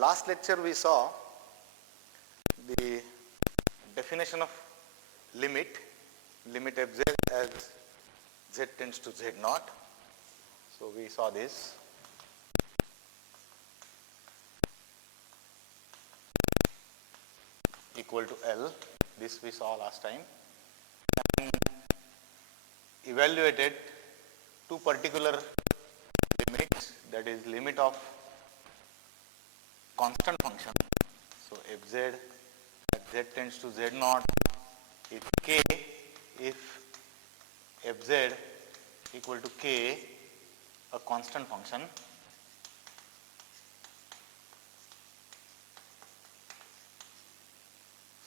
last lecture we saw the definition of limit fz as z tends to z naught. So we saw this. Equal to L, this we saw last time, and evaluated two particular limits, that is limit of constant function. So fz at z tends to z naught is k if fz equal to k, a constant function.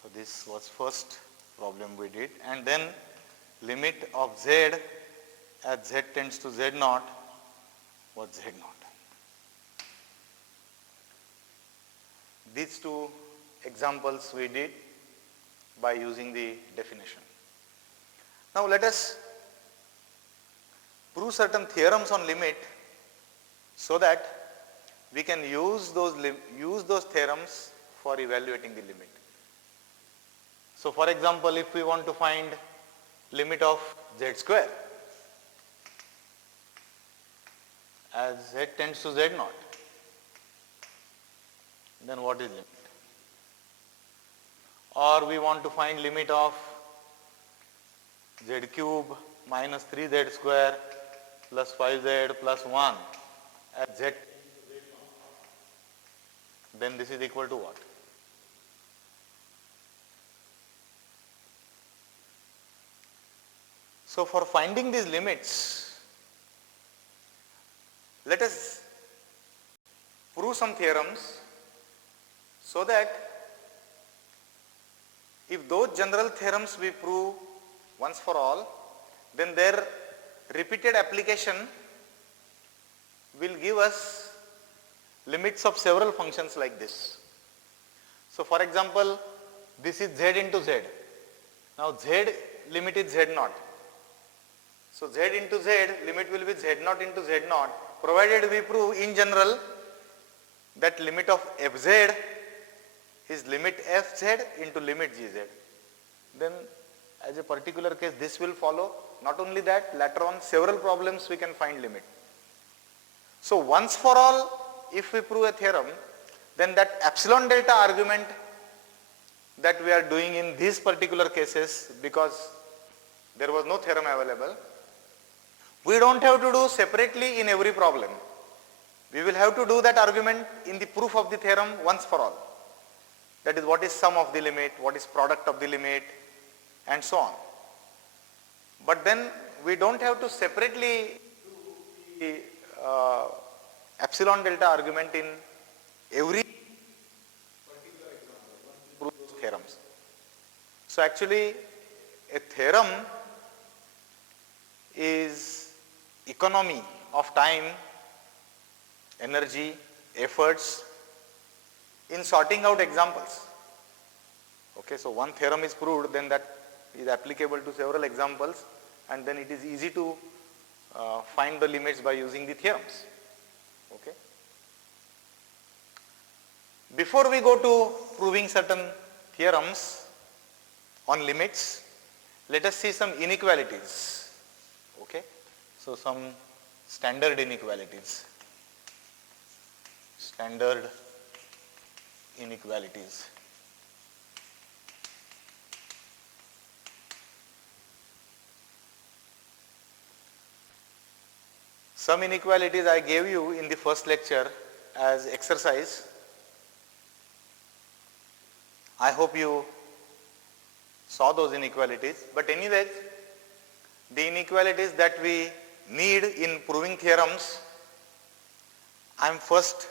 So this was first problem we did, and then limit of z at z tends to z naught was z naught. These two examples we did by using the definition. Now let us prove certain theorems on limit so that we can use those theorems for evaluating the limit. So for example, if we want to find limit of z square as z tends to z naught, then what is limit? Or we want to find limit of z cube minus 3z square plus 5z plus 1 at z, then this is equal to what? So for finding these limits, let us prove some theorems so that if those general theorems we prove once for all, then their repeated application will give us limits of several functions like this. So for example, this is z into z. Now z limit is z naught. So z into z limit will be z naught into z naught, provided we prove in general that limit of fz is limit fz into limit gz. Then as a particular case this will follow. Not only that, later on several problems we can find limit. So once for all, if we prove a theorem, then that epsilon delta argument that we are doing in these particular cases, because there was no theorem available, we don't have to do separately in every problem. We will have to do that argument in the proof of the theorem once for all. That is, what is sum of the limit, what is product of the limit, and so on. But then we don't have to separately do the epsilon delta argument in every particular example, prove those theorems. So actually a theorem is economy of time, energy, efforts in sorting out examples. Okay, so one theorem is proved, then that is applicable to several examples, and then it is easy to find the limits by using the theorems. Okay. Before we go to proving certain theorems on limits, let us see some inequalities. Okay. So some standard inequalities. Standard inequalities. Some inequalities I gave you in the first lecture as exercise. I hope you saw those inequalities, but anyways, the inequalities that we need in proving theorems, I am first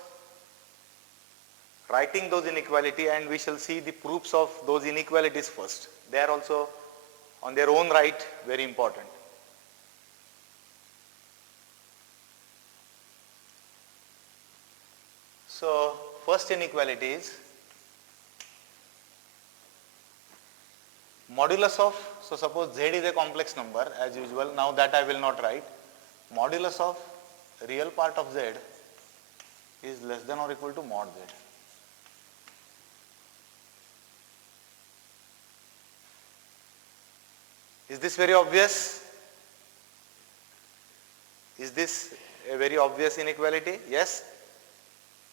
writing those inequalities, and we shall see the proofs of those inequalities first. They are also on their own right very important. So first inequality is modulus of, so suppose z is a complex number as usual, now that I will not write. Modulus of real part of z is less than or equal to mod z. Is this very obvious? Is this a very obvious inequality? Yes?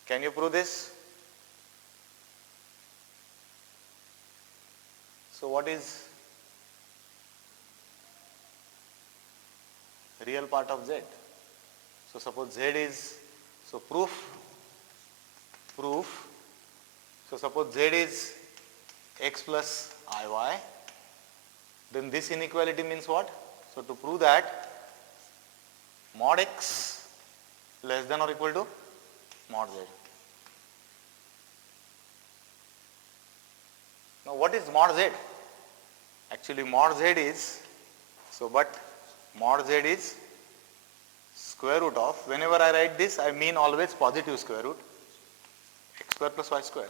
Can you prove this? So what is real part of Z? So suppose Z is, so proof, so suppose Z is x plus Iy, then this inequality means what? So to prove that, mod x less than or equal to mod Z. Now what is mod Z? Actually mod Z is, so but mod Z is square root of, whenever I write this I mean always positive square root, x square plus y square.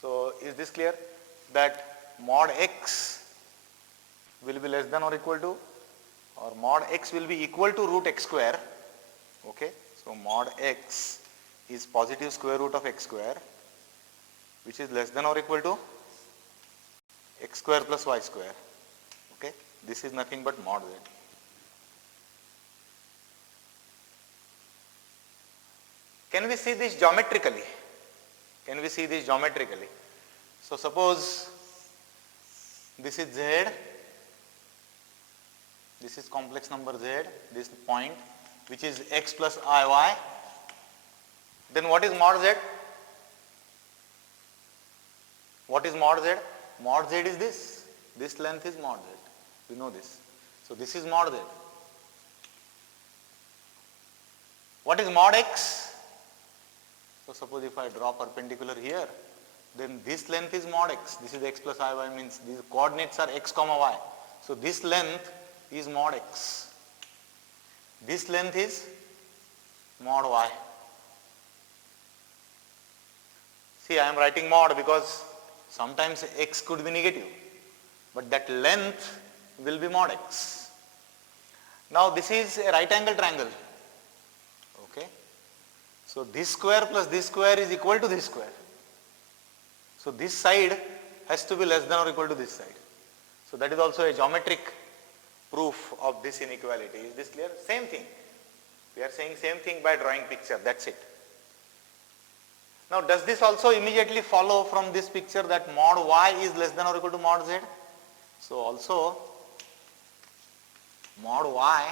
So is this clear? That mod x will be less than or equal to, or mod x will be equal to root x square. Okay, so mod x is positive square root of x square, which is less than or equal to x square plus y square. Okay, this is nothing but mod Z. Can we see this geometrically? Can we see this geometrically? So suppose this is Z, this is complex number Z, this point which is x plus Iy, then what is mod Z? What is mod Z? Mod Z is this length is mod Z, we know this. So this is mod Z. What is mod x? So suppose if I draw perpendicular here, then this length is mod x, this is x plus Iy, means these coordinates are x comma y. So this length is mod x, this length is mod y. See, I am writing mod because sometimes x could be negative, but that length will be mod x. Now this is a right angle triangle. Okay. So this square plus this square is equal to this square. So this side has to be less than or equal to this side. So that is also a geometric proof of this inequality. Is this clear? Same thing. We are saying same thing by drawing picture, that's it. Now does this also immediately follow from this picture that mod y is less than or equal to mod z? So also mod y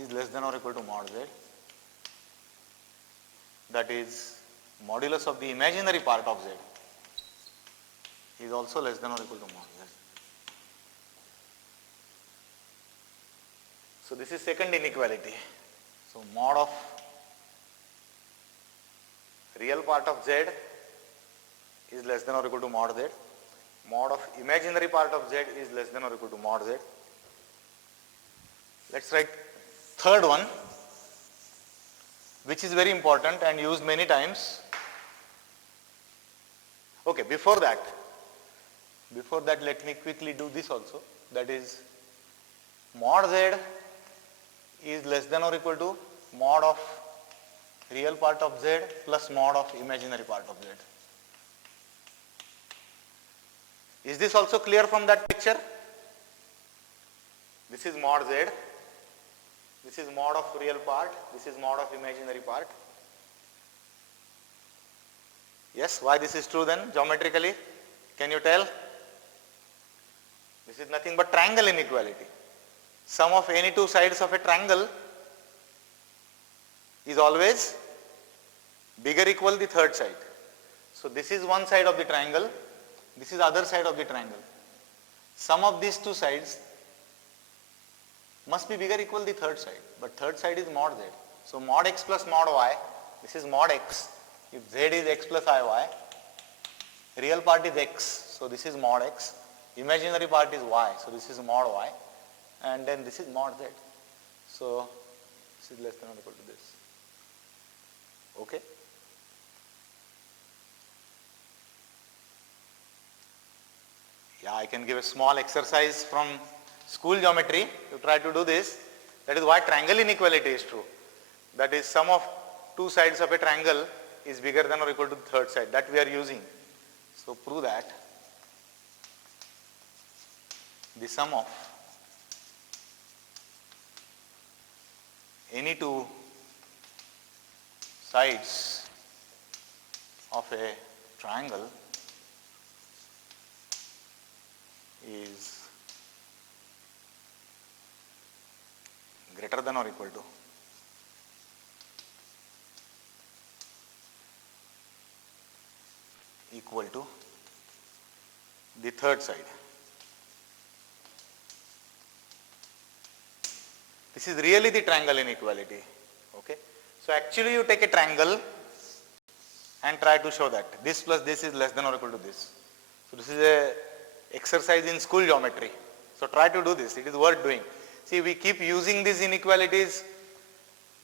is less than or equal to mod z. That is modulus of the imaginary part of z is also less than or equal to mod z. So this is second inequality. So mod of real part of z is less than or equal to mod z. Mod of imaginary part of z is less than or equal to mod z. Let's write third one, which is very important and used many times. Okay, before that let me quickly do this also. That is mod z is less than or equal to mod of real part of z plus mod of imaginary part of z. Is this also clear from that picture? This is mod z, this is mod of real part, this is mod of imaginary part. Yes, why this is true then geometrically? Can you tell? This is nothing but triangle inequality. Sum of any two sides of a triangle is always bigger equal the third side. So this is one side of the triangle, this is other side of the triangle. Sum of these two sides must be bigger equal the third side, but third side is mod z. So mod x plus mod y, this is mod x. If z is x plus iy, real part is x, so this is mod x. Imaginary part is y, so this is mod y, and then this is mod z. So this is less than or equal to this. Okay. Yeah, I can give a small exercise from school geometry. You try to do this. That is why triangle inequality is true. That is sum of two sides of a triangle is bigger than or equal to the third side. That we are using. So prove that the sum of any two sides of a triangle is greater than or equal to the third side. This is really the triangle inequality. Okay. So actually you take a triangle and try to show that this plus this is less than or equal to this. So this is a exercise in school geometry. So try to do this. It is worth doing. See, we keep using these inequalities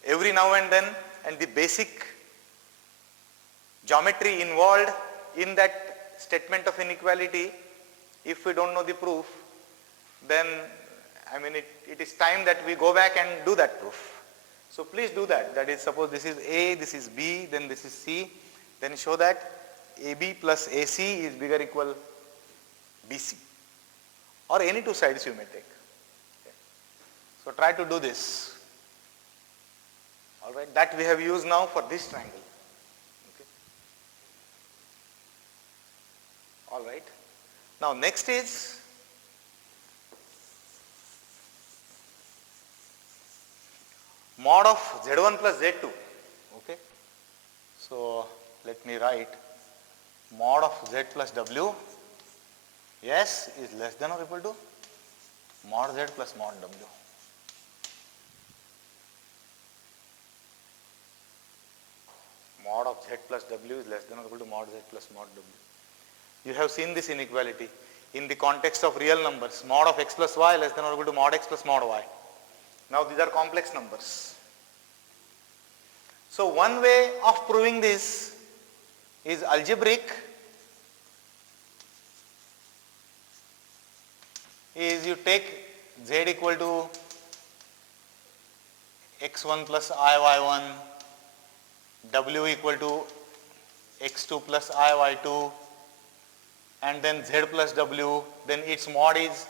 every now and then, and the basic geometry involved in that statement of inequality, if we don't know the proof, then it is time that we go back and do that proof. So please do that. That is, suppose this is A, this is B, then this is C, then show that AB plus AC is bigger equal BC, or any two sides you may take. Okay. So try to do this. Alright, that we have used now for this triangle. Okay. Alright. Now next is mod of Z1 plus Z2. Okay. So let me write mod of Z plus W, yes, is less than or equal to mod Z plus mod W. Mod of Z plus W is less than or equal to mod Z plus mod W. You have seen this inequality in the context of real numbers. Mod of x plus y less than or equal to mod x plus mod y. Now these are complex numbers. So one way of proving this is algebraic, is you take z equal to x1 plus iy1, w equal to x2 plus iy2, and then z plus w, then its mod is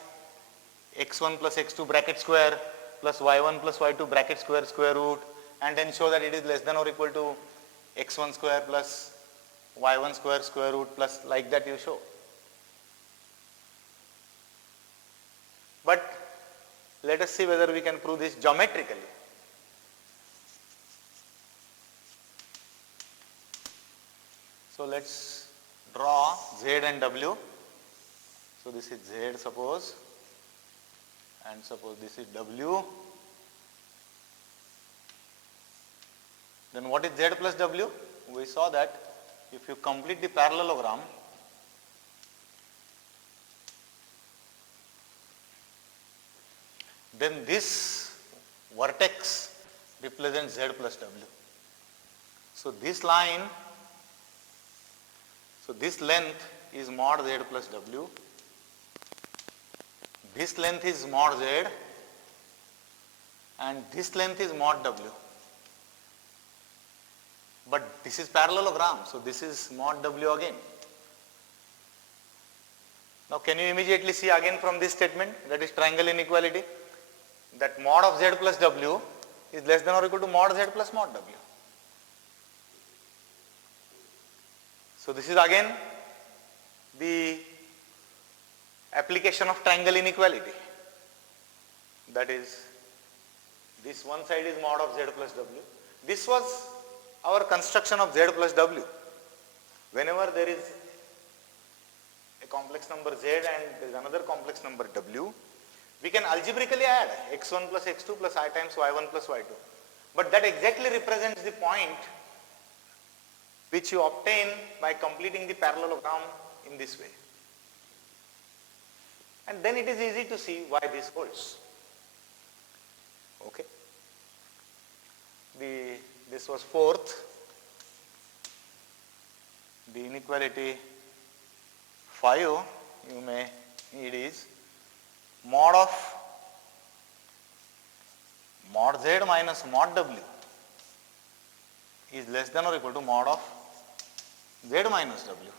x1 plus x2 bracket square plus y1 plus y2 bracket square square root, and then show that it is less than or equal to x1 square plus y1 square square root plus, like that you show. But let us see whether we can prove this geometrically. So let's draw z and w. So this is z, suppose, and suppose this is w. Then what is z plus w? We saw that if you complete the parallelogram, then this vertex represents z plus w. So this line, so this length is mod z plus w, this length is mod z, and this length is mod w. But this is parallelogram, so this is mod w again. Now can you immediately see again from this statement, that is triangle inequality, that mod of z plus w is less than or equal to mod z plus mod w. So this is again the application of triangle inequality. That is, this one side is mod of z plus w. This was our construction of z plus w. Whenever there is a complex number z and there is another complex number w, we can algebraically add x1 plus x2 plus I times y1 plus y2. But that exactly represents the point which you obtain by completing the parallelogram in this way. And then it is easy to see why this holds. Okay. This was fourth. The inequality 5 you may need is mod of mod z minus mod w is less than or equal to mod of z minus w.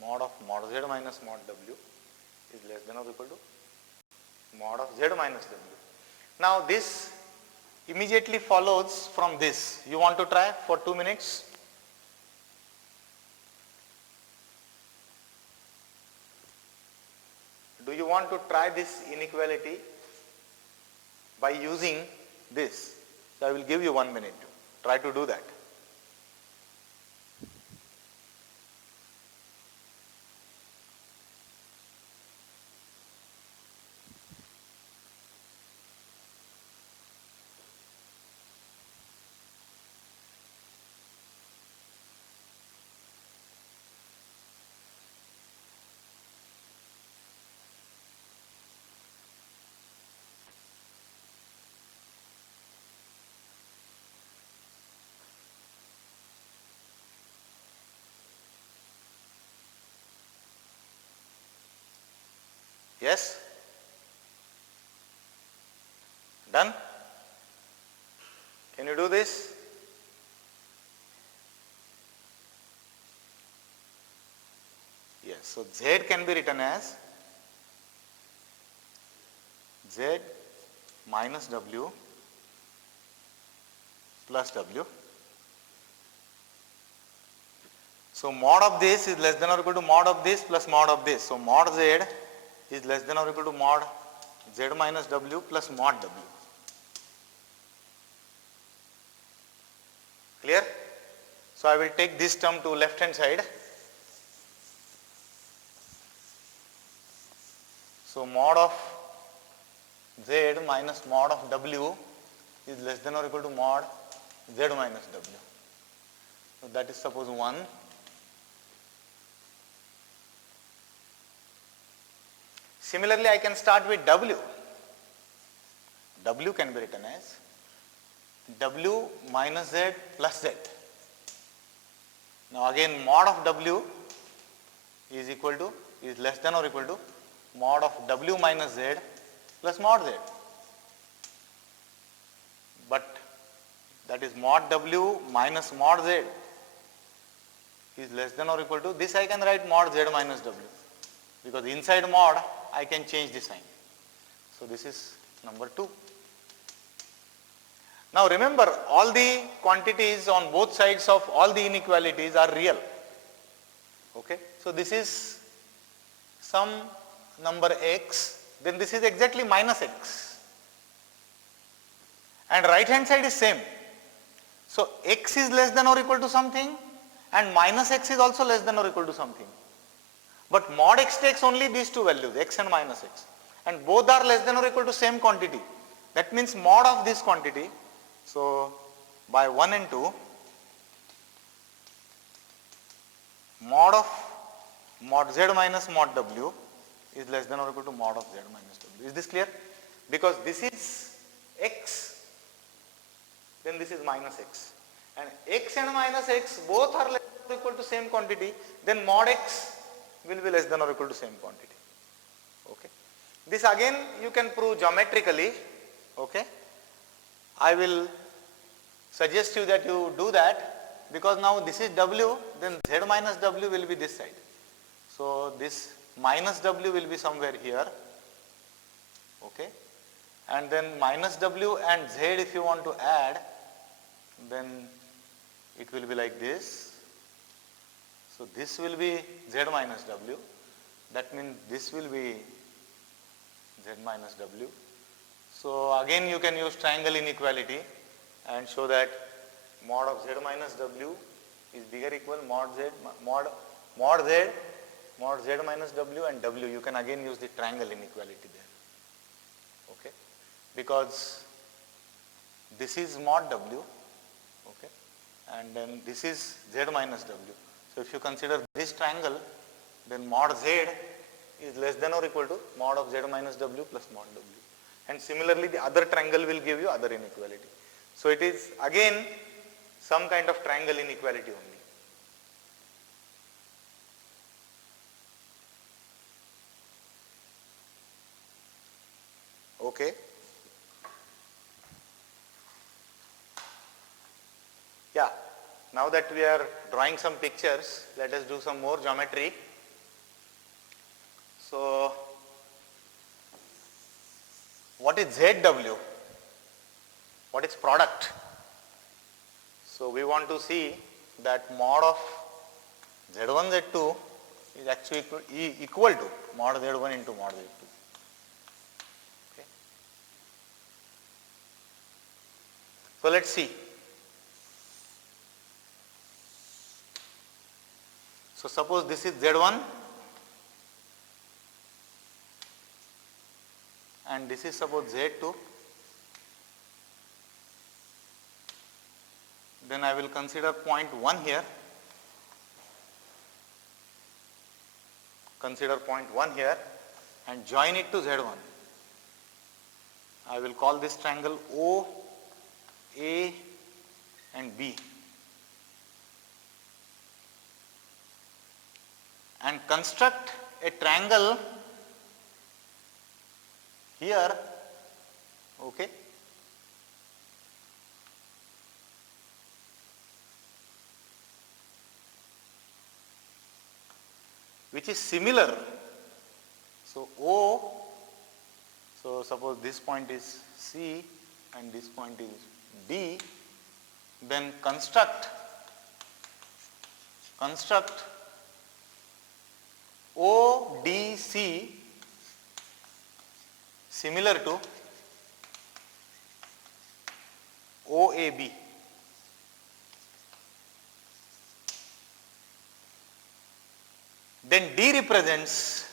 mod of mod z minus mod w is less than or equal to mod of z minus w. Now this immediately follows from this. You want to try for 2 minutes? Do you want to try this inequality by using this? So I will give you 1 minute. Try to do that. Yes? Done? Can you do this? Yes. So Z can be written as Z minus W plus W. So mod of this is less than or equal to mod of this plus mod of this. So mod Z is less than or equal to mod Z minus W plus mod W. Clear? So I will take this term to left hand side. So mod of Z minus mod of W is less than or equal to mod Z minus W. So that is suppose 1. Similarly, I can start with W. W can be written as W minus Z plus Z. Now again mod of W is equal to, is less than or equal to mod of W minus Z plus mod Z. But that is mod W minus mod Z is less than or equal to, this I can write mod Z minus W, because inside mod I can change the sign. So this is number 2. Now remember, all the quantities on both sides of all the inequalities are real. Okay. So this is some number x, then this is exactly minus x. And right hand side is same. So x is less than or equal to something and minus x is also less than or equal to something. But mod x takes only these two values, x and minus x, and both are less than or equal to same quantity. That means mod of this quantity, so by 1 and 2, mod of mod z minus mod w is less than or equal to mod of z minus w. Is this clear? Because this is x, then this is minus x, and x and minus x both are less than or equal to same quantity, then mod x will be less than or equal to same quantity. Okay. This again you can prove geometrically. Okay. I will suggest you that you do that, because now this is w, then z minus w will be this side. So this minus w will be somewhere here. Okay. And then minus w and z if you want to add, then it will be like this. So this will be z minus w, that means this will be z minus w. So again you can use triangle inequality and show that mod of z minus w is bigger equal mod z minus w, and w you can again use the triangle inequality there. Okay, because this is mod w, okay, and then this is z minus w. So if you consider this triangle, then mod z is less than or equal to mod of z minus w plus mod w. And similarly the other triangle will give you other inequality. So it is again some kind of triangle inequality only. Okay. Yeah. Now that we are drawing some pictures, let us do some more geometry. So what is ZW? What is product? So we want to see that mod of Z1 Z2 is actually equal to mod Z1 into mod Z2. Okay. So let's see. So suppose this is Z1 and this is suppose Z2. Then I will consider point 1 here. Consider point 1 here and join it to Z1. I will call this triangle O, A and B. And construct a triangle here, okay, which is similar. So O, so suppose this point is C and this point is D, then construct ODC similar to OAB. Then D represents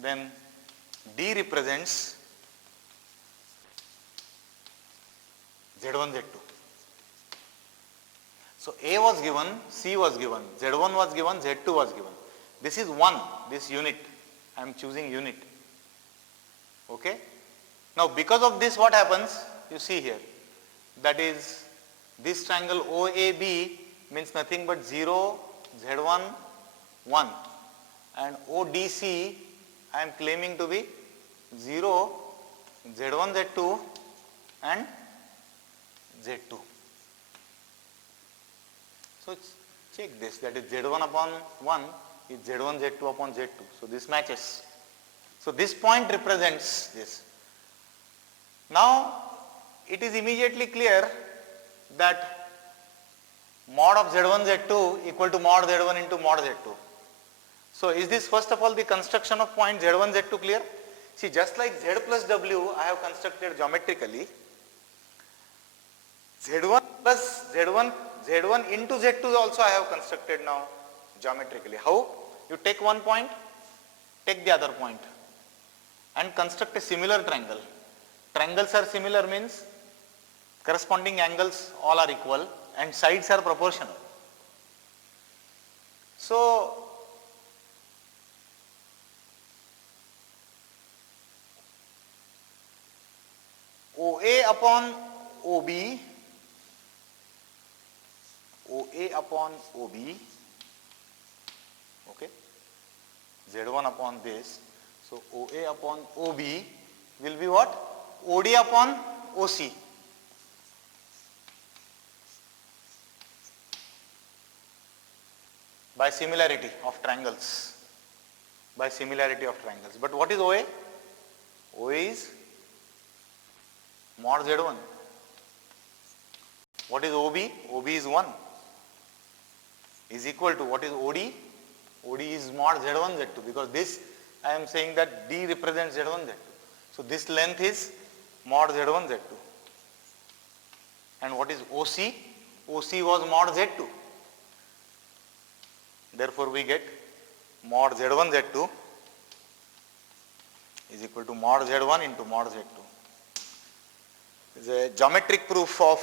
Z1 Z2. So A was given, C was given, Z1 was given, Z2 was given. This is 1, this unit. I am choosing unit. Okay. Now because of this what happens? You see here. That is this triangle OAB means nothing but 0, Z1, 1. And ODC I am claiming to be 0, Z1, Z2 and Z2. So check this, that is Z1 upon 1 is Z1 Z2 upon Z2. So this matches. So this point represents this. Now it is immediately clear that mod of Z1 Z2 equal to mod Z1 into mod Z2. So is this first of all the construction of point Z1 Z2 clear? See, just like Z plus W I have constructed geometrically, Z1 plus Z1 into Z2 also I have constructed now geometrically. How? You take one point, take the other point and construct a similar triangle. Triangles are similar means corresponding angles all are equal and sides are proportional. So OA upon OB, okay, Z1 upon this. So OA upon OB will be what? OD upon OC. By similarity of triangles. But what is OA? OA is mod Z1. What is OB? OB is 1 is equal to what is OD? OD is mod Z1 Z2 because this I am saying that D represents Z1 Z2. So this length is mod Z1 Z2. And what is OC? OC was mod Z2. Therefore we get mod Z1 Z2 is equal to mod Z1 into mod Z2. Is a geometric proof of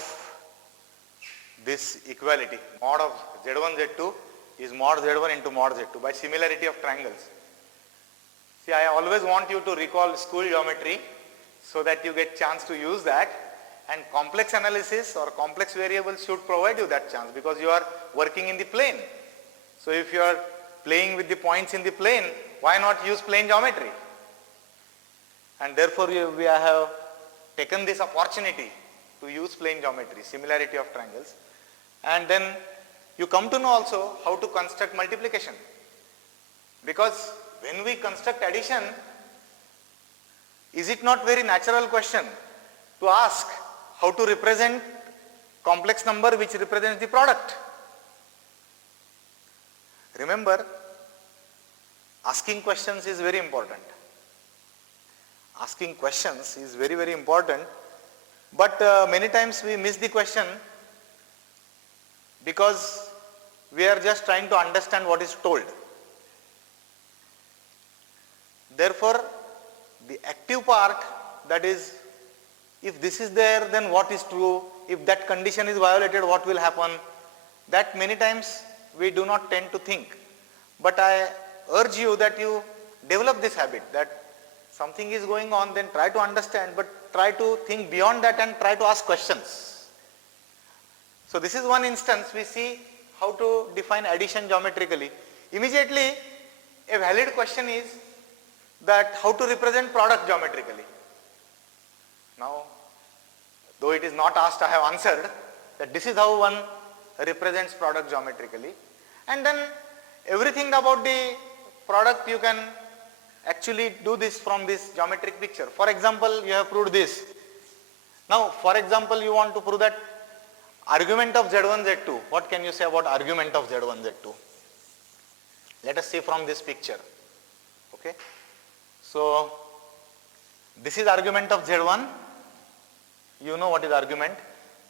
this equality. Mod of Z1 Z2 is mod Z1 into mod Z2 by similarity of triangles. See, I always want you to recall school geometry so that you get chance to use that, and complex analysis or complex variables should provide you that chance because you are working in the plane. So if you are playing with the points in the plane, why not use plane geometry? And therefore we have taken this opportunity to use plane geometry, similarity of triangles, and then you come to know also how to construct multiplication, because when we construct addition, is it not very natural question to ask how to represent complex number which represents the product? Remember, asking questions is very important. Asking questions is very, very important, but many times we miss the question because we are just trying to understand what is told. Therefore, the active part, that is, if this is there, then what is true? If that condition is violated, what will happen? That many times we do not tend to think. But I urge you that you develop this habit, that something is going on, then try to understand, but try to think beyond that and try to ask questions. So this is one instance we see how to define addition geometrically. Immediately, a valid question is that how to represent product geometrically. Now, though it is not asked, I have answered that this is how one represents product geometrically, and then everything about the product you can actually do this from this geometric picture. For example, you have proved this. Now, for example, you want to prove that argument of Z1, Z2. What can you say about argument of Z1, Z2? Let us see from this picture. Okay. So, this is argument of Z1. You know what is argument.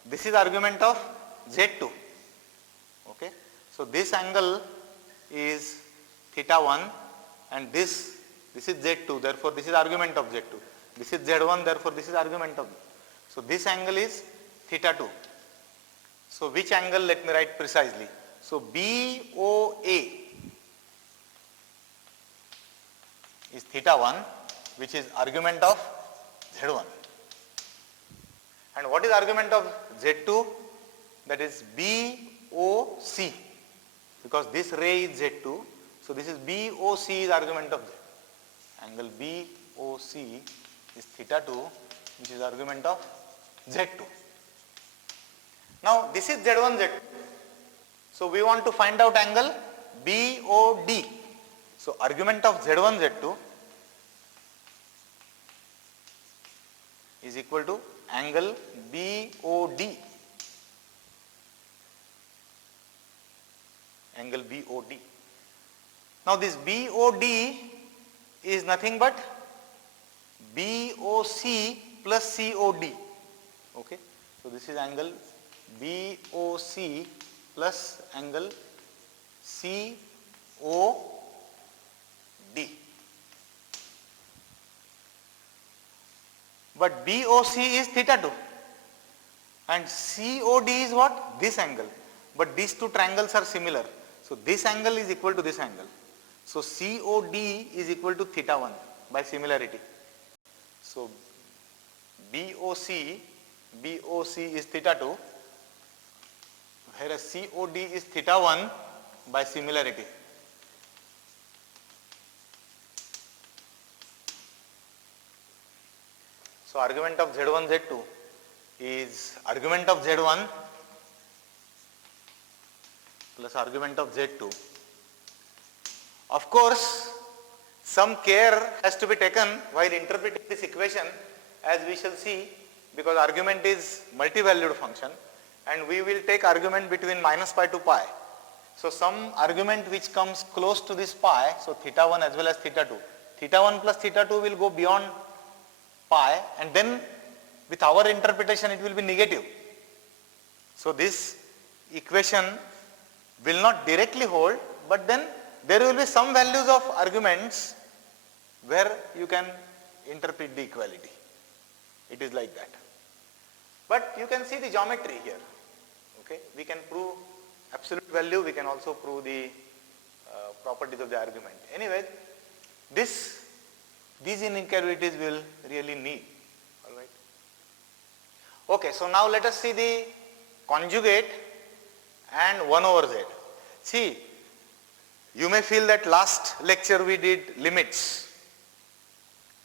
This is argument of Z2. Okay. So, this angle is theta 1 and this is Z2, therefore this is argument of Z2. This is Z1, therefore this is argument of. So, this angle is theta 2. So, which angle, let me write precisely. So, BOA is theta 1, which is argument of Z1. And what is argument of Z2? That is BOC, because this ray is Z2. So, this is BOC is argument of Z. Angle BOC is theta 2, which is argument of Z2. Now, this is Z1, Z2. So, we want to find out angle BOD. So, argument of Z1, Z2 is equal to angle BOD. Angle BOD. Now, this BOD is nothing but BOC plus COD. Okay. So, this is angle BOC plus angle COD. But BOC is theta 2 and COD is what? This angle. But these two triangles are similar. So, this angle is equal to this angle. So, COD is equal to theta 1 by similarity. So, BOC is theta 2, whereas COD is theta 1 by similarity. So, argument of Z1, Z2 is argument of Z1 plus argument of Z2. Of course, some care has to be taken while interpreting this equation, as we shall see, because argument is multi-valued function and we will take argument between minus pi to pi. So, some argument which comes close to this pi, so theta 1 as well as theta 2. Theta 1 plus theta 2 will go beyond pi, and then with our interpretation it will be negative. So, this equation will not directly hold, but then there will be some values of arguments where you can interpret the equality. It is like that. But you can see the geometry here. Okay, we can prove absolute value, we can also prove the properties of the argument. Anyway, these inequalities will really need. Alright. Okay, so now let us see the conjugate and 1 over z. See, you may feel that last lecture we did limits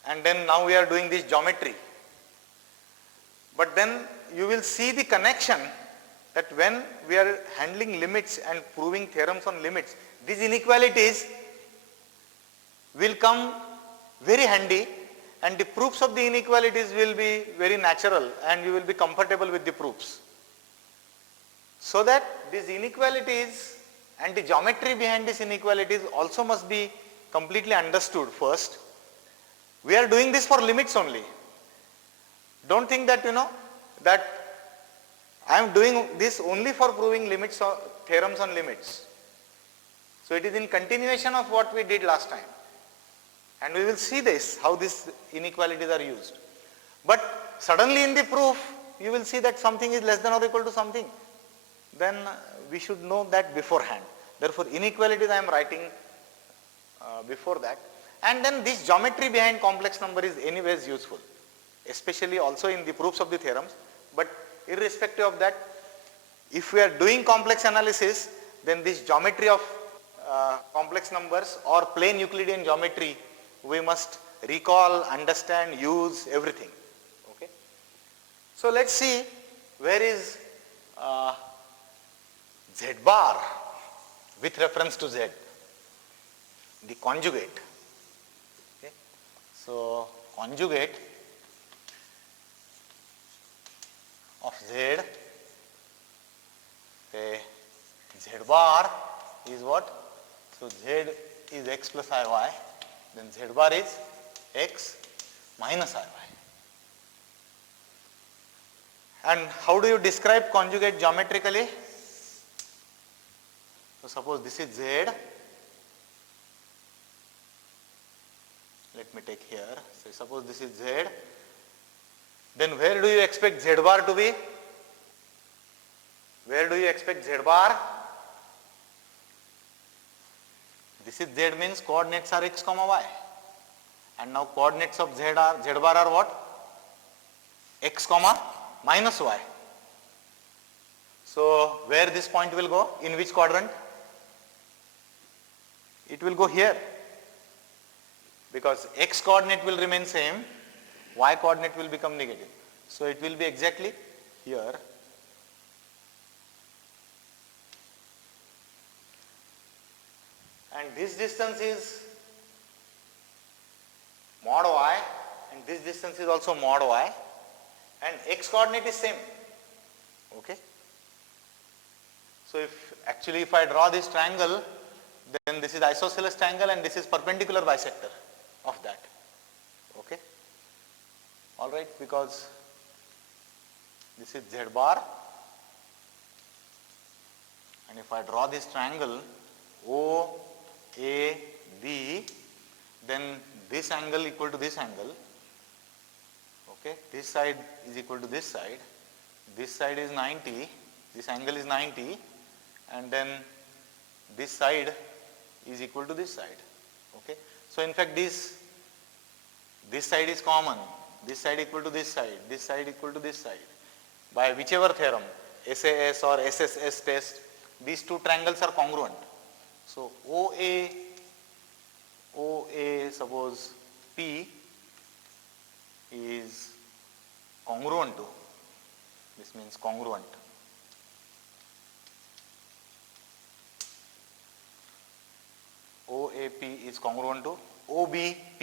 and then now we are doing this geometry. But then you will see the connection that when we are handling limits and proving theorems on limits, these inequalities will come very handy, and the proofs of the inequalities will be very natural and you will be comfortable with the proofs. So that these inequalities and the geometry behind these inequalities also must be completely understood first. We are doing this for limits only. Don't think that that I am doing this only for proving limits or theorems on limits. So it is in continuation of what we did last time. And we will see this, how these inequalities are used. But suddenly in the proof, you will see that something is less than or equal to something. Then we should know that beforehand. Therefore, inequalities I am writing before that. And then this geometry behind complex number is anyways useful, especially also in the proofs of the theorems. But irrespective of that, if we are doing complex analysis, then this geometry of complex numbers or plain Euclidean geometry, we must recall, understand, use everything. Okay. So let's see where is z bar with reference to z, the conjugate. Okay. So conjugate of z, okay, z bar is what? So z is x plus iy, then z bar is x minus iy. And how do you describe conjugate geometrically? So suppose this is z, let me take here, so suppose this is z, then where do you expect z bar to be? Where do you expect z bar? This is z means coordinates are x comma y, and now coordinates of z bar are what? X comma minus y. So where this point will go? In which quadrant? It will go here, because x coordinate will remain same, y coordinate will become negative. So it will be exactly here. And this distance is mod y, and this distance is also mod y, and x coordinate is same. Okay. So if I draw this triangle, then this is isosceles triangle and this is perpendicular bisector of that. Okay. All right, because this is z bar, and if I draw this triangle O A B, then this angle equal to this angle. Okay, this side is equal to this side is 90, this angle is 90, and then this side is equal to this side. Okay, so in fact this side is common, this side equal to this side equal to this side. By whichever theorem, SAS or SSS test, these two triangles are congruent. So OA suppose P is congruent to, this means congruent. OAP is congruent to OBP.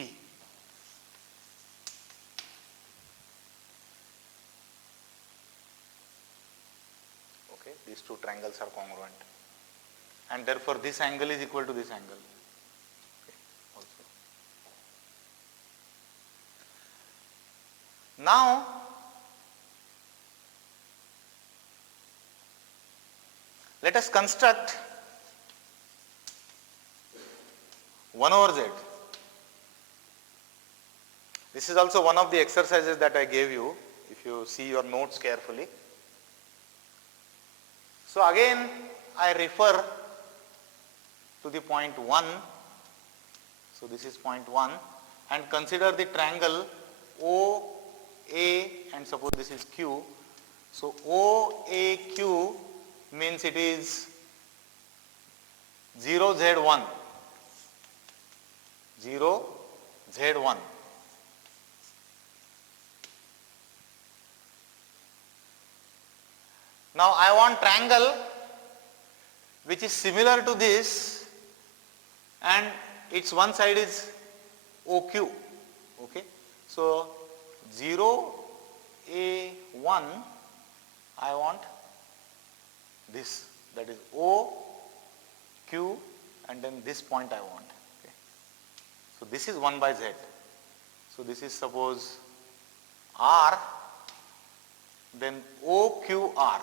Okay, these two triangles are congruent, and therefore this angle is equal to this angle. Okay, also. Now let us construct 1 over z. This is also one of the exercises that I gave you, if you see your notes carefully. So again I refer to the point 1. So this is point 1, and consider the triangle OA, and suppose this is Q. So OAQ means it is 0 Z1. 0 Z1. Now I want triangle which is similar to this, and its one side is OQ. Okay. So 0, A1, I want this, that is O, Q, and then this point I want. Okay. So this is 1 by Z. So this is suppose R, then OQR.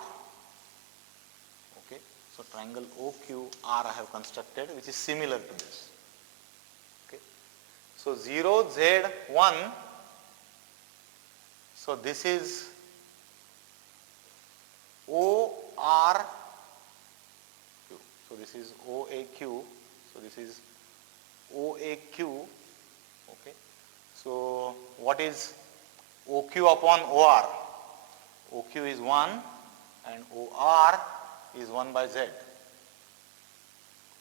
Okay. So triangle OQR I have constructed, which is similar to this. Okay. So 0, Z1. So this is ORQ. So this is OAQ. So this is OAQ. Okay. So what is OQ upon OR? OQ is 1 and OR is 1 by Z.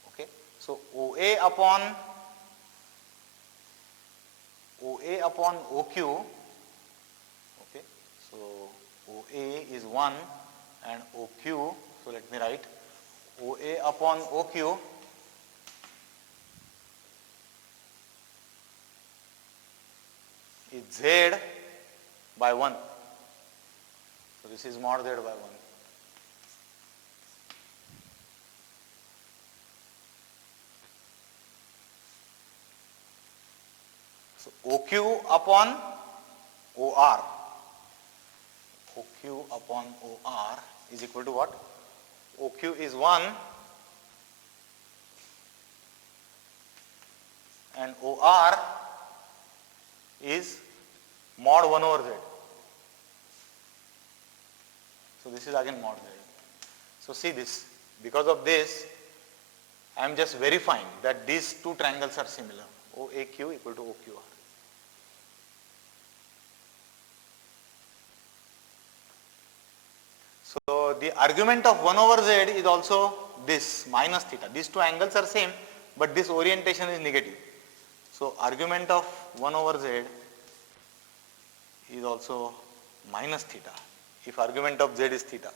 Okay. So OA upon OQ. Okay. So OA is 1 and OQ. So let me write OA upon OQ is Z by 1. So this is mod Z by 1. So OQ upon OR. OQ upon OR is equal to what? OQ is 1 and OR is mod 1 over Z. So this is again mod Z. So see this, because of this I am just verifying that these two triangles are similar. OAQ equal to OQR. So the argument of 1 over Z is also this minus theta. These two angles are same, but this orientation is negative. So argument of 1 over Z is also minus theta if argument of Z is theta.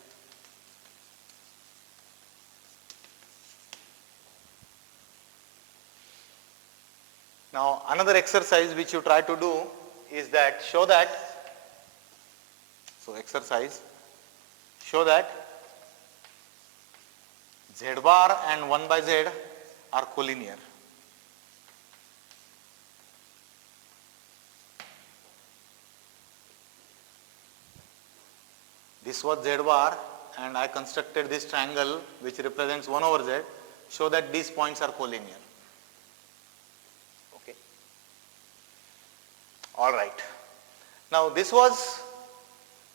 Now another exercise which you try to do is that show that, so exercise, show that Z bar and 1 by Z are collinear. This was Z bar and I constructed this triangle which represents 1 over Z. Show that these points are collinear. Okay. All right. Now this was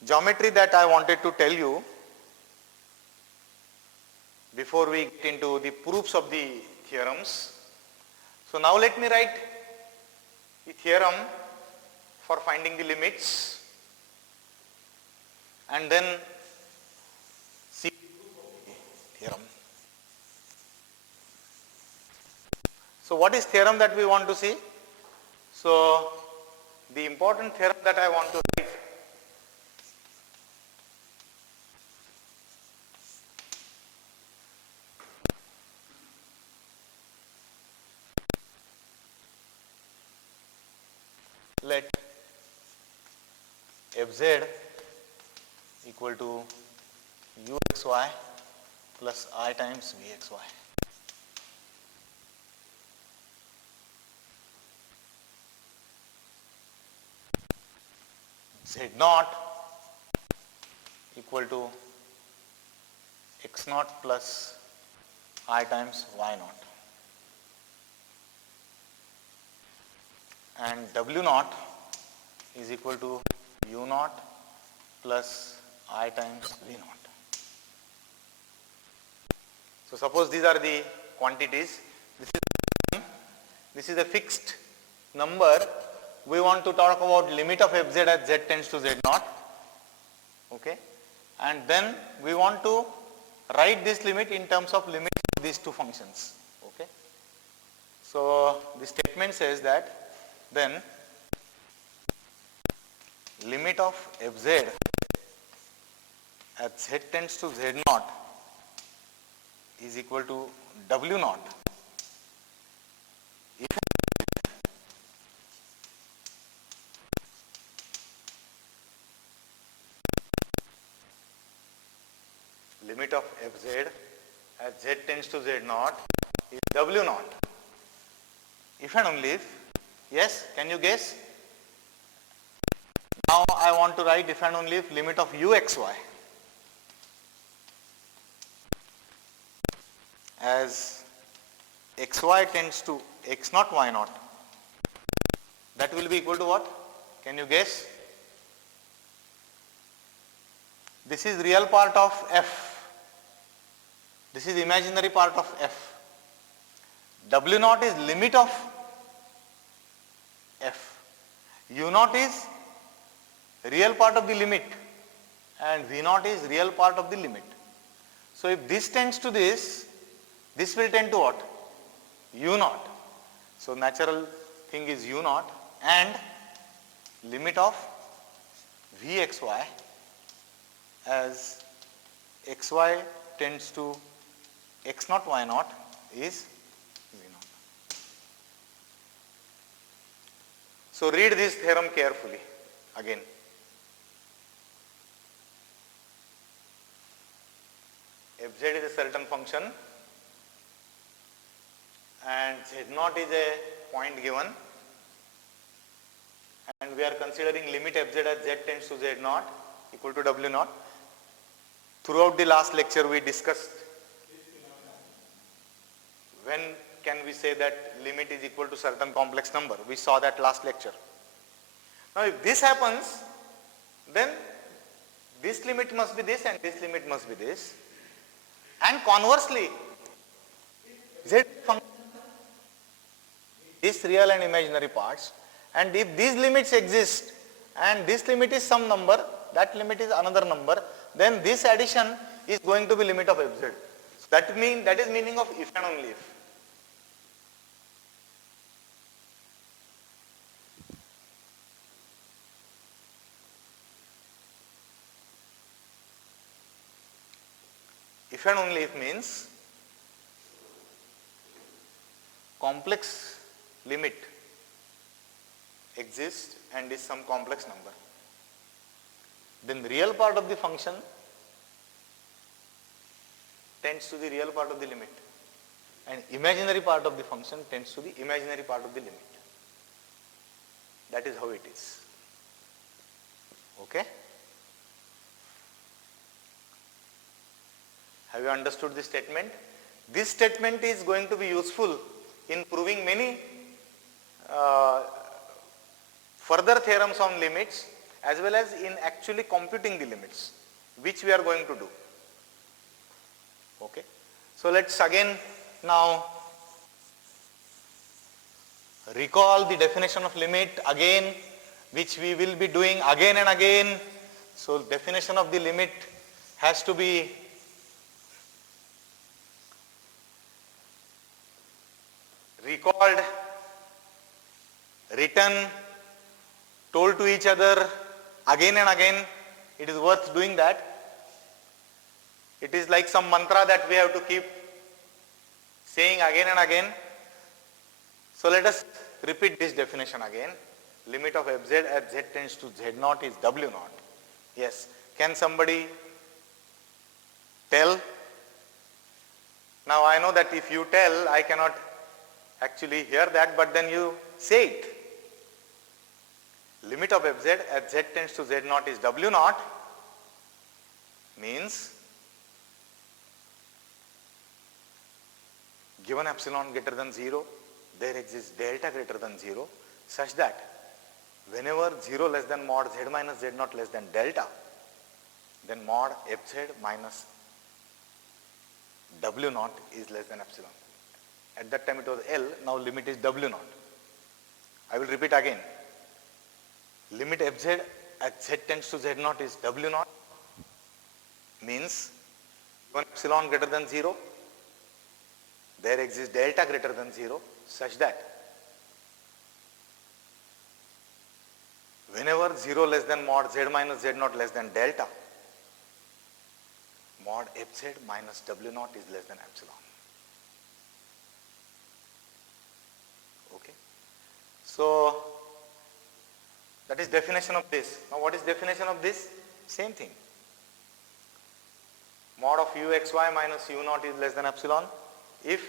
geometry that I wanted to tell you before we get into the proofs of the theorems. So now let me write the theorem for finding the limits and then see the theorem. So what is theorem that we want to see? So the important theorem that I want to write let Fz equal to Uxy plus I times Vxy. Z naught equal to x naught plus I times y naught. And W naught is equal to U naught plus I times V naught. So suppose these are the quantities. This is a fixed number. We want to talk about limit of Fz as Z tends to Z naught. Okay. And then we want to write this limit in terms of limits of these two functions. Okay. So the statement says that then limit of Fz at Z tends to Z naught is equal to W naught if limit of fz as z tends to z naught is w naught. If and only if, yes, can you guess? Now I want to write if and only if limit of uxy as xy tends to x naught y naught, that will be equal to what? Can you guess? This is real part of f, this is imaginary part of f. W naught is limit of f, u naught is real part of the limit and v naught is real part of the limit. So if this tends to this will tend to what? U naught. So natural thing is u naught and limit of vxy as xy tends to x naught y naught is v naught. So read this theorem carefully again. Fz is a certain function and z0 is a point given and we are considering limit fz as z tends to z0 equal to w0. Throughout the last lecture we discussed when can we say that limit is equal to certain complex number. We saw that last lecture. Now if this happens, then this limit must be this and this limit must be this. And conversely, z function is real and imaginary parts, and if these limits exist and this limit is some number, that limit is another number, then this addition is going to be limit of fz. So that is meaning of if and only if. If and only if means complex limit exists and is some complex number. Then the real part of the function tends to the real part of the limit and imaginary part of the function tends to the imaginary part of the limit. That is how it is. Okay? Have you understood this statement? This statement is going to be useful in proving many further theorems on limits as well as in actually computing the limits, which we are going to do. Okay. So let's again now recall the definition of limit again, which we will be doing again and again. So definition of the limit has to be recalled, written, told to each other again and again. It is worth doing that. It is like some mantra that we have to keep saying again and again. So let us repeat this definition again. Limit of fz as z tends to z0 is w0. Yes. Can somebody tell? Now I know that if you tell, I cannot actually hear that, but then you say it. Limit of fz as z tends to z0 is w0 means given epsilon greater than 0, there exists delta greater than 0 such that whenever 0 less than mod z minus z0 less than delta, then mod fz minus w0 is less than epsilon. At that time it was L, now limit is w0. I will repeat again. Limit fz at z tends to z0 is w0 means when epsilon greater than 0, there exists delta greater than 0 such that whenever 0 less than mod z minus z0 less than delta, mod fz minus w0 is less than epsilon. Okay. So that is definition of this. Now what is definition of this? Same thing. mod of uxy minus u naught is less than epsilon if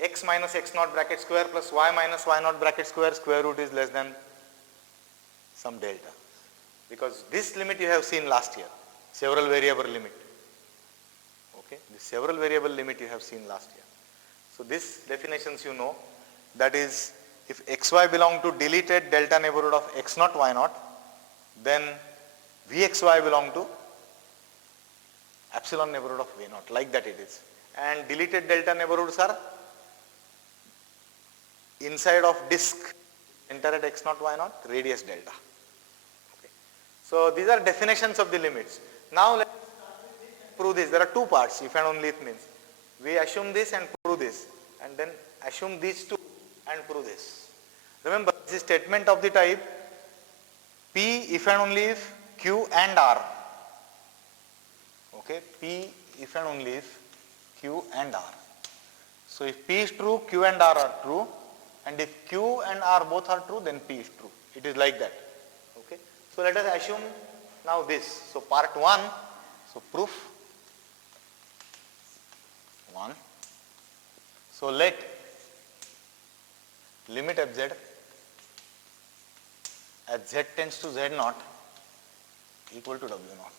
x minus x naught bracket square plus y minus y naught bracket square root is less than some delta. Because this limit you have seen last year, several variable limit. Okay, this several variable limit you have seen last year. So this definitions you know, that is if xy belong to deleted delta neighborhood of x naught y naught, then vxy belong to epsilon neighborhood of v naught, like that it is. And deleted delta neighborhoods are inside of disk, enter at x naught y naught, radius delta. Okay. So these are definitions of the limits. Now let's prove this. There are two parts, if and only if means. We assume this and prove this, and then assume these two and prove this. Remember, this is statement of the type P if and only if Q and R. Okay, P if and only if Q and R. So if P is true, Q and R are true, and if Q and R both are true, then P is true. It is like that. Okay. So let us assume now this. So part 1, so proof 1. So let limit fz as z tends to z naught equal to w naught.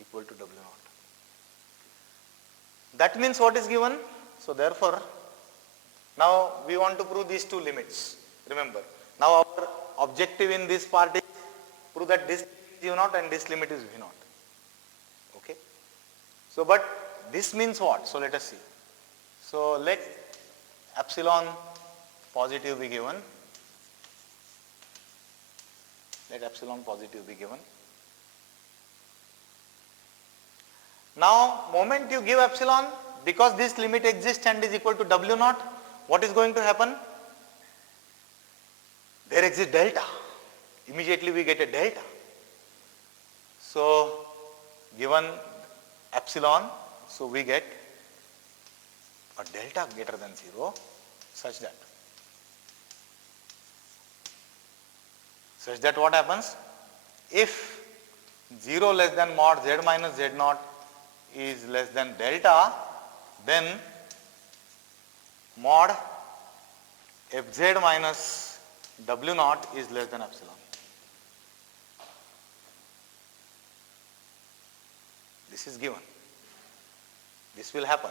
Equal to w naught. That means what is given? So therefore, now we want to prove these two limits. Remember, now our objective in this part is prove that this is u naught and this limit is v naught. Okay. So but this means what? So let us see. So let epsilon positive be given. Let epsilon positive be given. Now, moment you give epsilon, because this limit exists and is equal to w naught, what is going to happen? There exists delta. Immediately we get a delta. So, given epsilon, so we get a delta greater than 0 such that what happens? If 0 less than mod z minus z naught is less than delta, then mod fz minus w naught is less than epsilon. This is given. This will happen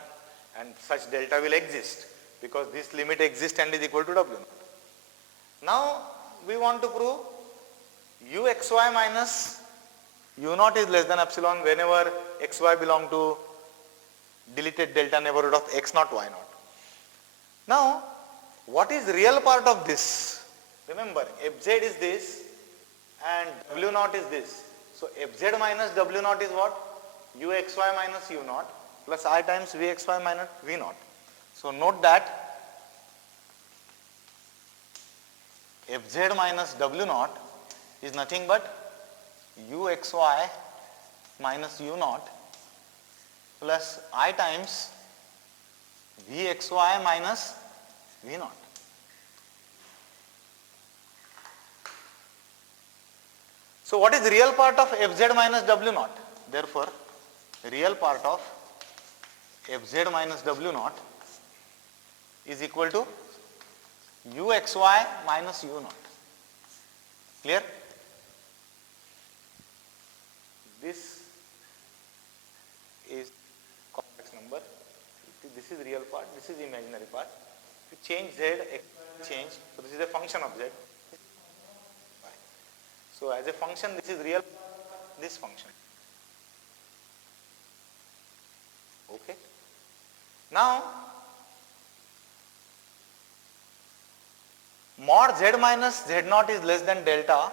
and such delta will exist because this limit exists and is equal to w naught. Now we want to prove uxy minus u naught is less than epsilon whenever xy belong to deleted delta neighborhood of x naught y naught. Now what is real part of this? Remember, fz is this and w naught is this. So fz minus w naught is what? Uxy minus u naught plus I times vxy minus v naught. So note that fz minus w naught is nothing but uxy minus u naught plus I times vxy minus v naught. So what is real part of fz minus w naught? Therefore, real part of fz minus w naught is equal to uxy minus u naught. Clear? This is complex number. This is real part. This is imaginary part. If you change z, x change. So this is a function of z. So as a function, this is real. This function. Okay. Now, mod z minus z naught is less than delta.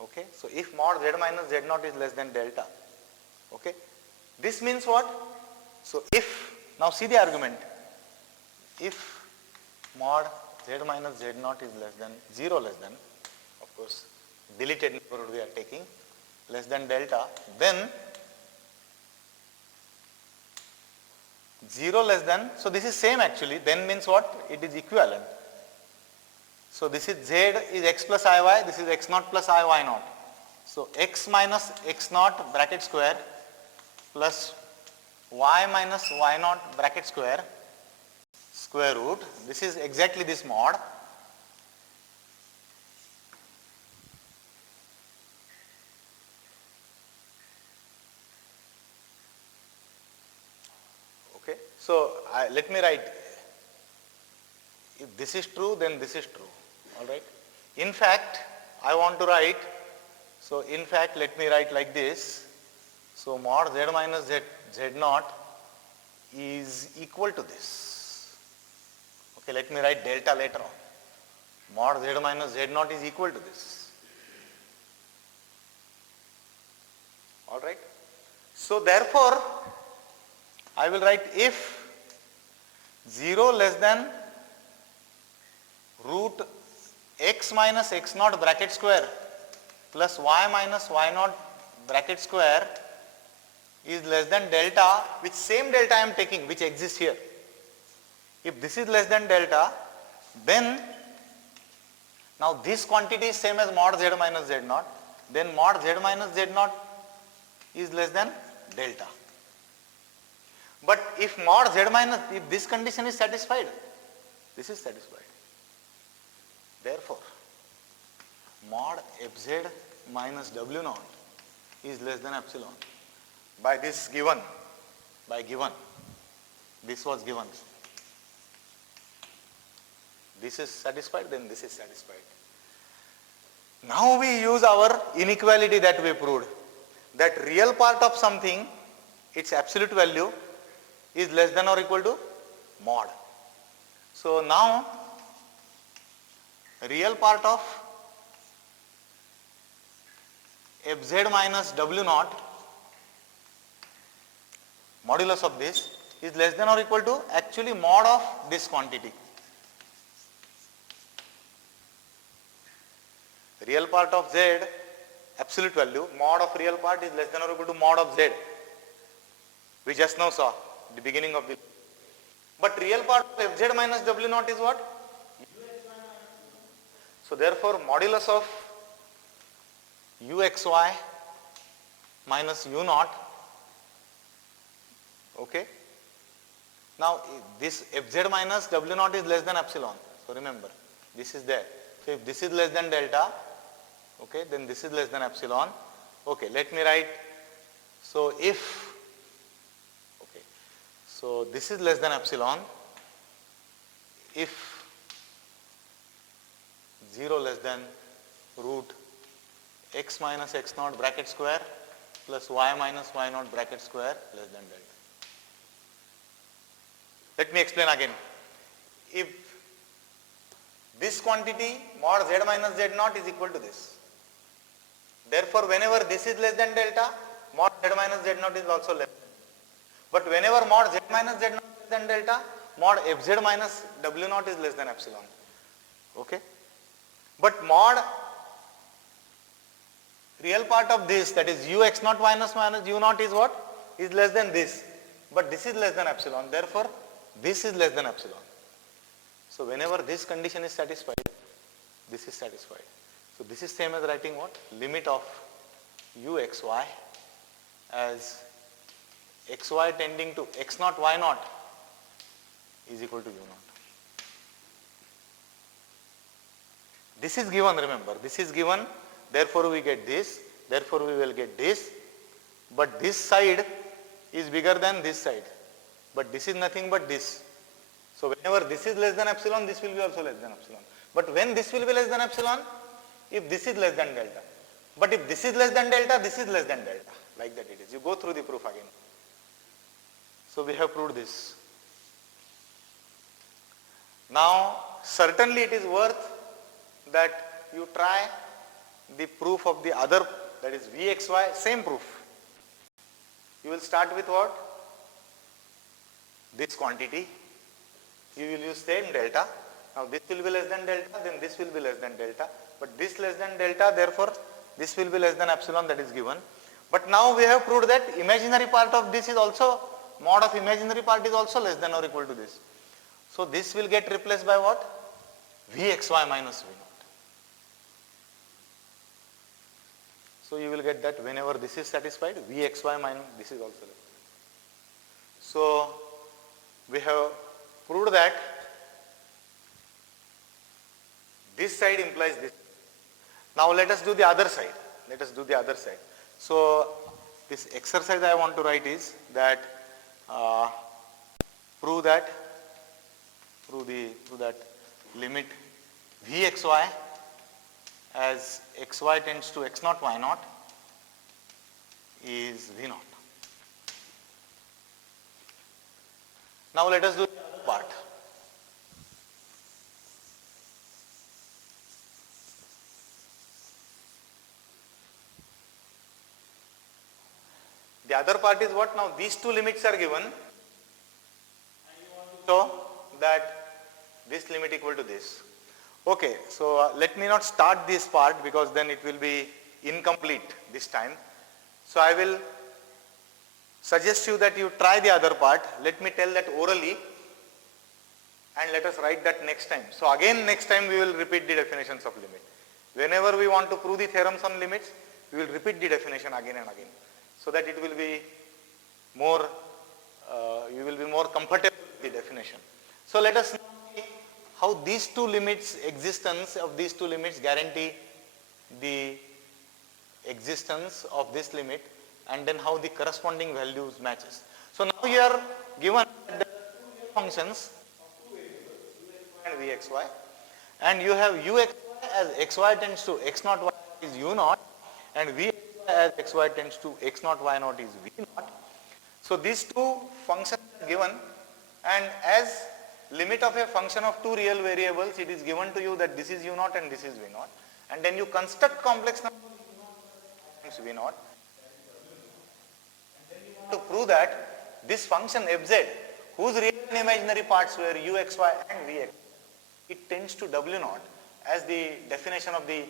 Okay. So if mod z minus z naught is less than delta. Okay. This means what? So if, now see the argument. If mod z minus z naught is less than 0 less than, of course, deleted neighborhood we are taking, less than delta, then 0 less than, so this is same actually, then means what? It is equivalent. So this is z is x plus iy, this is x naught plus iy naught. So x minus x naught bracket square plus y minus y naught bracket square root, this is exactly this mod. Okay, so let me write, if this is true then this is true, alright. In fact, I want to write, so in fact let me write like this, so mod z minus z naught is equal to this. Okay, let me write delta later on. Mod z minus z naught is equal to this. Alright. So therefore, I will write if 0 less than root x minus x naught bracket square plus y minus y naught bracket square is less than delta, which same delta I am taking, which exists here. If this is less than delta, then now this quantity is same as mod z minus z naught, then mod z minus z naught is less than delta. But if mod z minus, if this condition is satisfied, this is satisfied. Therefore, mod fz minus w naught is less than epsilon. By this given, this was given. This is satisfied, then this is satisfied. Now we use our inequality that we proved, that real part of something, its absolute value is less than or equal to mod. So now real part of fz minus w naught, modulus of this, is less than or equal to actually mod of this quantity. Real part of z, absolute value, mod of real part is less than or equal to mod of z. We just now saw the beginning of the. But real part of fz minus w naught is what? So therefore, modulus of uxy minus u naught. Okay. Now this fz minus w naught is less than epsilon. So remember, this is there. So if this is less than delta, okay, then this is less than epsilon. Okay, let me write. So if, okay, so this is less than epsilon, if 0 less than root x minus x naught bracket square plus y minus y naught bracket square less than delta. Let me explain again. If this quantity mod z minus z naught is equal to this, therefore whenever this is less than delta, mod z minus z naught is also less. But whenever mod z minus z naught is less than delta, mod fz minus w naught is less than epsilon. Okay. But mod real part of this, that is ux naught minus u naught is what? Is less than this. But this is less than epsilon. Therefore, this is less than epsilon. So whenever this condition is satisfied, this is satisfied. So this is same as writing what? Limit of uxy as xy tending to x naught y naught is equal to u naught. This is given, remember, this is given, therefore we get this, therefore we will get this, but this side is bigger than this side, but this is nothing but this. So whenever this is less than epsilon, this will be also less than epsilon. But when this will be less than epsilon? If this is less than delta. But if this is less than delta, this is less than delta. Like that it is. You go through the proof again. So we have proved this. Now certainly it is worth that you try the proof of the other, that is Vxy, same proof. You will start with what? This quantity. You will use same delta. Now this will be less than delta, then this will be less than delta. But this less than delta, therefore this will be less than epsilon, that is given. But now we have proved that imaginary part of this is also mod of imaginary part is also less than or equal to this. So this will get replaced by what? Vxy minus V naught. So you will get that whenever this is satisfied, Vxy minus this is also less. So we have proved that this side implies this. Now let us do the other side. Let us do the other side. So this exercise I want to write is that prove that limit Vxy as xy tends to x naught y naught is V naught. Now let us do the other part. The other part is what? Now these two limits are given and you want to show that this limit equal to this. Okay, so let me not start this part because then it will be incomplete this time. So I will suggest you that you try the other part. Let me tell that orally and let us write that next time. So again next time we will repeat the definitions of limit. Whenever we want to prove the theorems on limits, we will repeat the definition again and again, so that it will be more, you will be more comfortable with the definition. So let us now see how these two limits, existence of these two limits guarantee the existence of this limit, and then how the corresponding values matches. So now you are given that there are two real functions of two variables, uxy and vxy, and you have uxy as xy tends to x naught y is u naught, and vxy as xy tends to x naught y naught is v naught. So these two functions are given, and as limit of a function of two real variables, it is given to you that this is u naught and this is v naught, and then you construct complex number times v naught, and then you want to prove that this function fz, whose real and imaginary parts were uxy and vx, it tends to w naught as the definition of the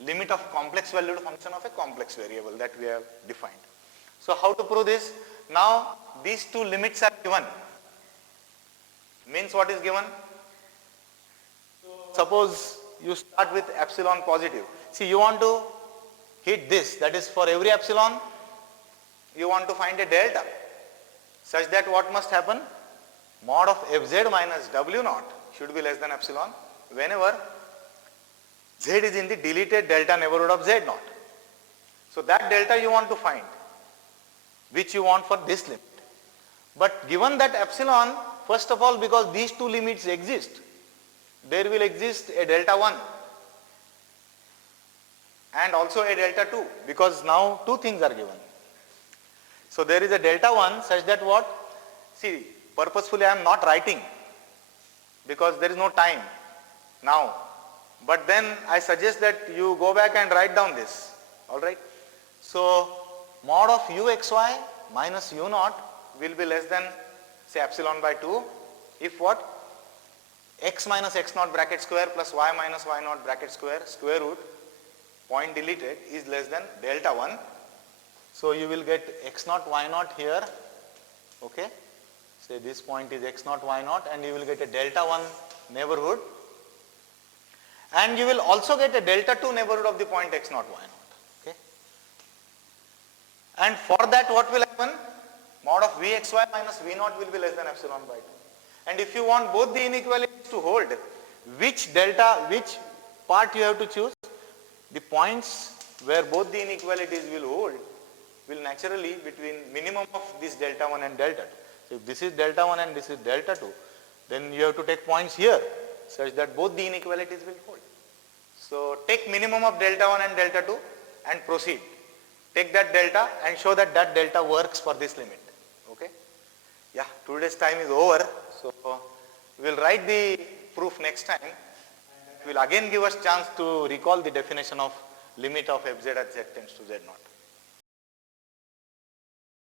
limit of complex valued function of a complex variable that we have defined. So how to prove this? Now these two limits are given. Means what is given? Suppose you start with epsilon positive. See, you want to hit this, that is for every epsilon you want to find a delta such that what must happen? Mod of fz minus w naught should be less than epsilon whenever z is in the deleted delta neighborhood of z naught. So that delta you want to find, which you want for this limit. But given that epsilon, first of all, because these two limits exist, there will exist a delta 1 and also a delta 2, because now two things are given. So there is a delta 1 such that what? See, purposefully I am not writing because there is no time now. But then I suggest that you go back and write down this. Alright. So mod of uxy minus u naught will be less than, say, epsilon by 2 if what? X minus x naught bracket square plus y minus y naught bracket square root point deleted is less than delta 1. So you will get x naught y naught here, okay, say this point is x naught y naught, and you will get a delta 1 neighborhood, and you will also get a delta 2 neighborhood of the point x naught y naught, okay. And for that what will happen? Mod of vxy minus v naught will be less than epsilon by 2. And if you want both the inequalities to hold, which part you have to choose? The points where both the inequalities will hold will naturally between minimum of this delta 1 and delta 2. So if this is delta 1 and this is delta 2, then you have to take points here such that both the inequalities will hold. So take minimum of delta 1 and delta 2 and proceed. Take that delta and show that that delta works for this limit. Okay? Yeah, today's time is over. So we will write the proof next time. It will again give us chance to recall the definition of limit of fz at z tends to z naught.